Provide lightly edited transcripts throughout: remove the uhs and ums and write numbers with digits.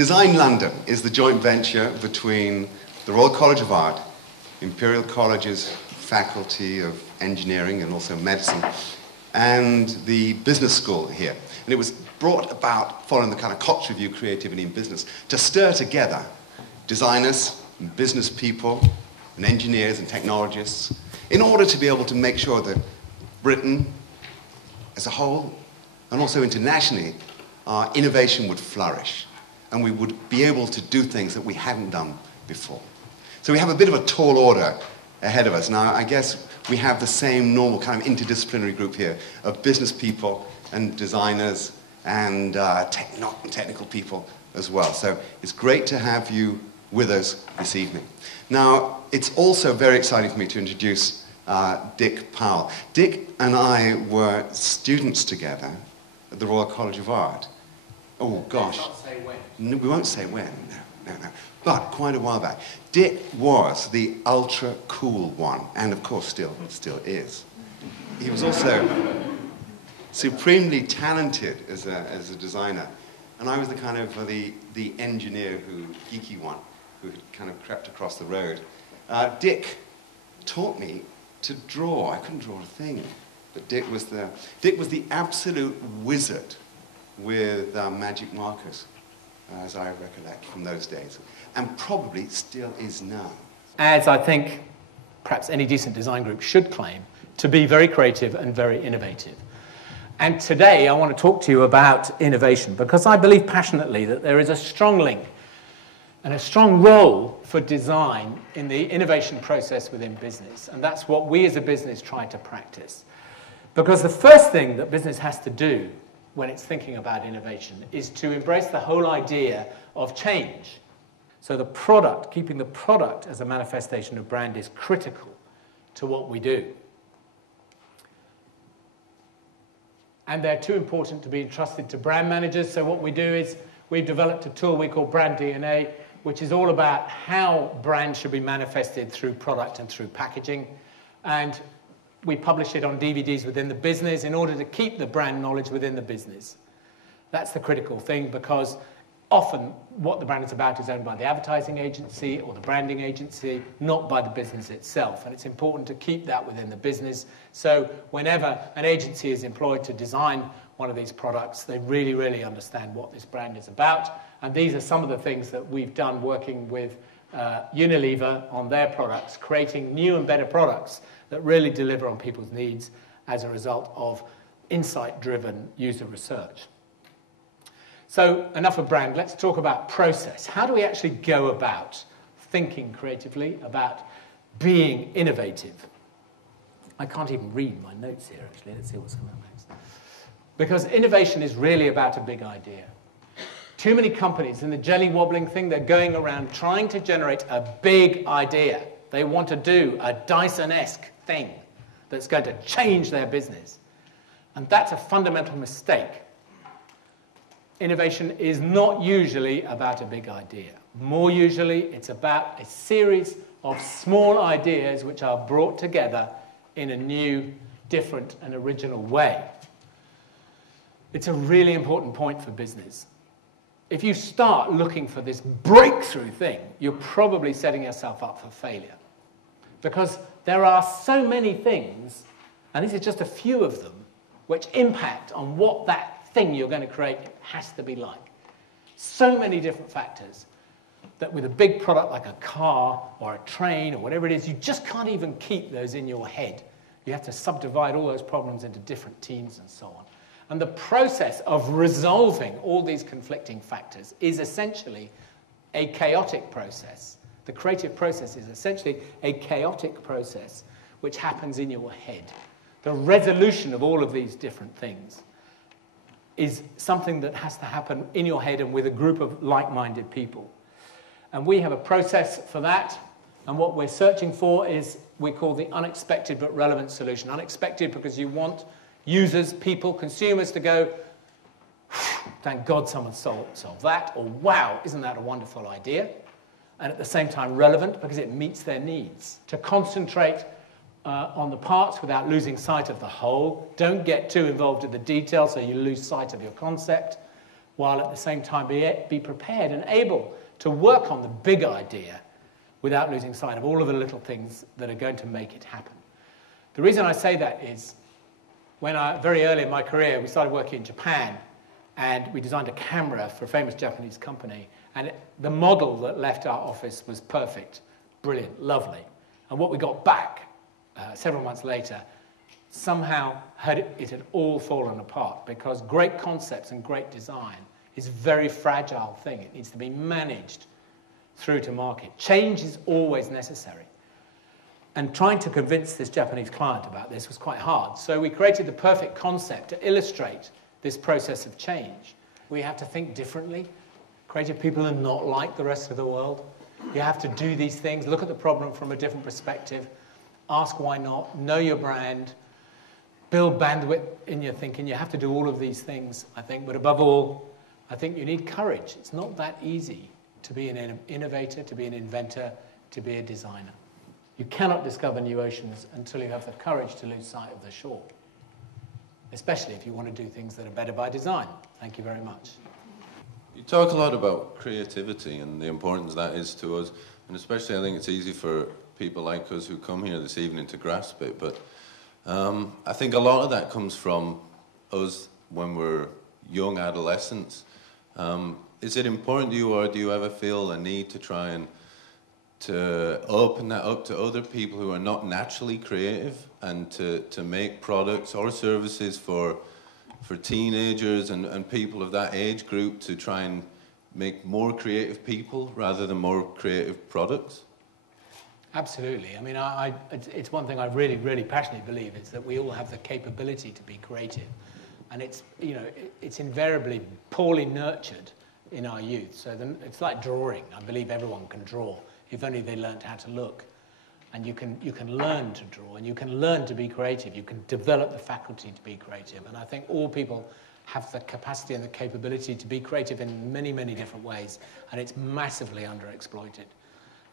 Design London is the joint venture between the Royal College of Art, Imperial College's Faculty of Engineering and also Medicine, and the business school here. And it was brought about following the kind of Cox Review Creativity in Business to stir together designers and business people and engineers and technologists in order to be able to make sure that Britain as a whole and also internationally, our innovation would flourish and we would be able to do things that we hadn't done before. So we have a bit of a tall order ahead of us. Now, I guess we have the same normal kind of interdisciplinary group here of business people and designers and technical people as well. So it's great to have you with us this evening. Now, it's also very exciting for me to introduce Dick Powell. Dick and I were students together at the Royal College of Art. Oh, gosh. Let's not say when. No, we won't say when, no. But quite a while back. Dick was the ultra cool one, and of course still is. He was also supremely talented as a designer, and I was the kind of the engineer geeky one, who had kind of crept across the road. Dick taught me to draw. I couldn't draw a thing, but Dick was the absolute wizard with magic markers, as I recollect from those days, and probably still is now. As I think perhaps any decent design group should claim, to be very creative and very innovative. And today I want to talk to you about innovation, because I believe passionately that there is a strong link and a strong role for design in the innovation process within business. And that's what we as a business try to practice. Because the first thing that business has to do when it's thinking about innovation is to embrace the whole idea of change. So the product, keeping the product as a manifestation of brand is critical to what we do. And they're too important to be entrusted to brand managers. So what we do is we've developed a tool we call Brand DNA, which is all about how brand should be manifested through product and through packaging. And we publish it on DVDs within the business in order to keep the brand knowledge within the business. That's the critical thing, because often what the brand is about is owned by the advertising agency or the branding agency, not by the business itself. And it's important to keep that within the business. So whenever an agency is employed to design one of these products, they really, really understand what this brand is about. And these are some of the things that we've done working with Unilever on their products, creating new and better products that really deliver on people's needs as a result of insight-driven user research. So enough of brand, let's talk about process. How do we actually go about thinking creatively, about being innovative? I can't even read my notes here, actually. Let's see what's coming up next. Because innovation is really about a big idea. Too many companies in the jelly wobbling thing, they're going around trying to generate a big idea. They want to do a Dyson-esque thing that's going to change their business. And that's a fundamental mistake. Innovation is not usually about a big idea. More usually, it's about a series of small ideas which are brought together in a new, different, and original way. It's a really important point for business. If you start looking for this breakthrough thing, you're probably setting yourself up for failure. Because there are so many things, and these are just a few of them, which impact on what that thing you're going to create has to be like. So many different factors that with a big product like a car or a train or whatever it is, you just can't even keep those in your head. You have to subdivide all those problems into different teams and so on. And the process of resolving all these conflicting factors is essentially a chaotic process. The creative process is essentially a chaotic process which happens in your head. The resolution of all of these different things is something that has to happen in your head and with a group of like-minded people. And we have a process for that, and what we're searching for is we call the unexpected but relevant solution. Unexpected because you want users, people, consumers to go, thank God someone solved that, or wow, isn't that a wonderful idea? And at the same time relevant because it meets their needs. To concentrate on the parts without losing sight of the whole. Don't get too involved in the details so you lose sight of your concept. while at the same time be prepared and able to work on the big idea without losing sight of all of the little things that are going to make it happen. The reason I say that is when very early in my career, we started working in Japan, and we designed a camera for a famous Japanese company, and the model that left our office was perfect, brilliant, lovely. And what we got back several months later, somehow it had all fallen apart, because great concepts and great design is a very fragile thing. It needs to be managed through to market. Change is always necessary. And trying to convince this Japanese client about this was quite hard. So we created the perfect concept to illustrate this process of change. We have to think differently. Creative people are not like the rest of the world. You have to do these things, look at the problem from a different perspective, ask why not, know your brand, build bandwidth in your thinking. You have to do all of these things, I think. But above all, I think you need courage. It's not that easy to be an innovator, to be an inventor, to be a designer. You cannot discover new oceans until you have the courage to lose sight of the shore, especially if you want to do things that are better by design. Thank you very much. You talk a lot about creativity and the importance that is to us, and especially I think it's easy for people like us who come here this evening to grasp it, but I think a lot of that comes from us when we're young adolescents. Is it important to you, or do you ever feel a need to try and to open that up to other people who are not naturally creative, and to make products or services for teenagers and people of that age group to try and make more creative people rather than more creative products? Absolutely. I mean, it's one thing I really, really passionately believe is that we all have the capability to be creative. And it's, you know, it's invariably poorly nurtured in our youth. So it's like drawing. I believe everyone can draw, if only they learned how to look. And you can learn to draw, and you can learn to be creative. You can develop the faculty to be creative. And I think all people have the capacity and the capability to be creative in many, many different ways. And it's massively underexploited.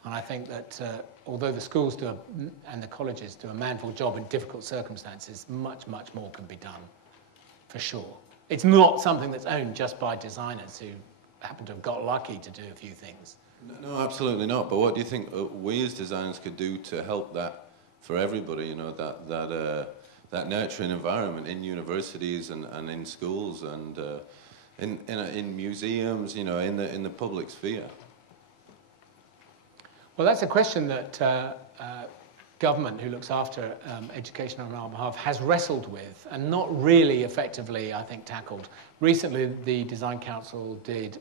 And I think that although the schools and the colleges do a manful job in difficult circumstances, much, much more can be done, for sure. It's not something that's owned just by designers who happen to have got lucky to do a few things. No, absolutely not. But what do you think we as designers could do to help that for everybody? You know, that nurturing environment in universities and in schools and in museums. You know, in the public sphere. Well, that's a question that government, who looks after education on our behalf, has wrestled with and not really effectively, I think, tackled. Recently, the Design Council did,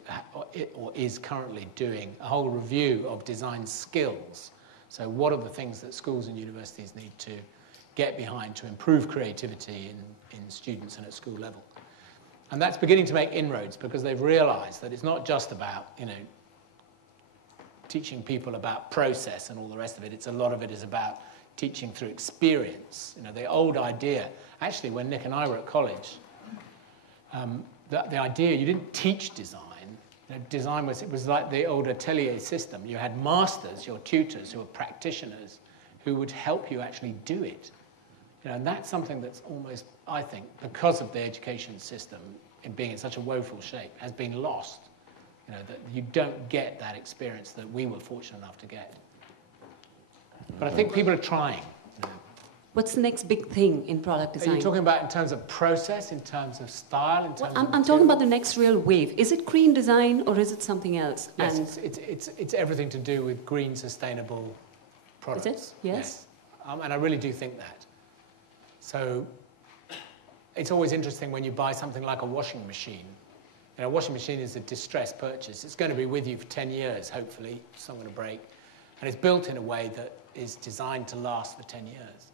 or is currently doing, a whole review of design skills. So what are the things that schools and universities need to get behind to improve creativity in students and at school level? And that's beginning to make inroads, because they've realized that it's not just about, you know, teaching people about process and all the rest of it. A lot of it is about teaching through experience. You know, the old idea, actually, when Nick and I were at college, the idea, you didn't teach design. You know, design was like the old atelier system. You had masters, your tutors, who were practitioners, who would help you actually do it. You know, and that's something that's almost, I think, because of the education system in being in such a woeful shape, has been lost. You know, that you don't get that experience that we were fortunate enough to get. But I think people are trying. You know. What's the next big thing in product design? Are you talking about in terms of process, in terms of style, in terms of I'm talking about the next real wave. Is it green design, or is it something else? Yes, it's everything to do with green, sustainable products. Is it? Yes. And I really do think that. So it's always interesting when you buy something like a washing machine. You know, a washing machine is a distressed purchase. It's going to be with you for 10 years, hopefully. It's not going to break. And it's built in a way that is designed to last for 10 years.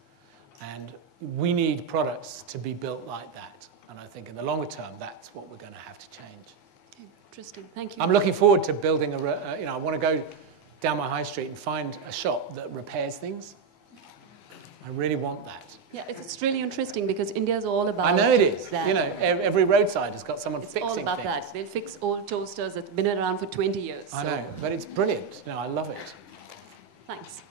And we need products to be built like that. And I think in the longer term, that's what we're going to have to change. Okay, interesting. Thank you. I'm looking forward to building you know, I want to go down my high street and find a shop that repairs things. I really want that. Yeah, it's really interesting, because India is all about I know it is. That. You know, every roadside has got someone fixing things. It's all about that. They'll fix old toasters that's been around for 20 years. I know, but it's brilliant. You know, I love it. Thanks.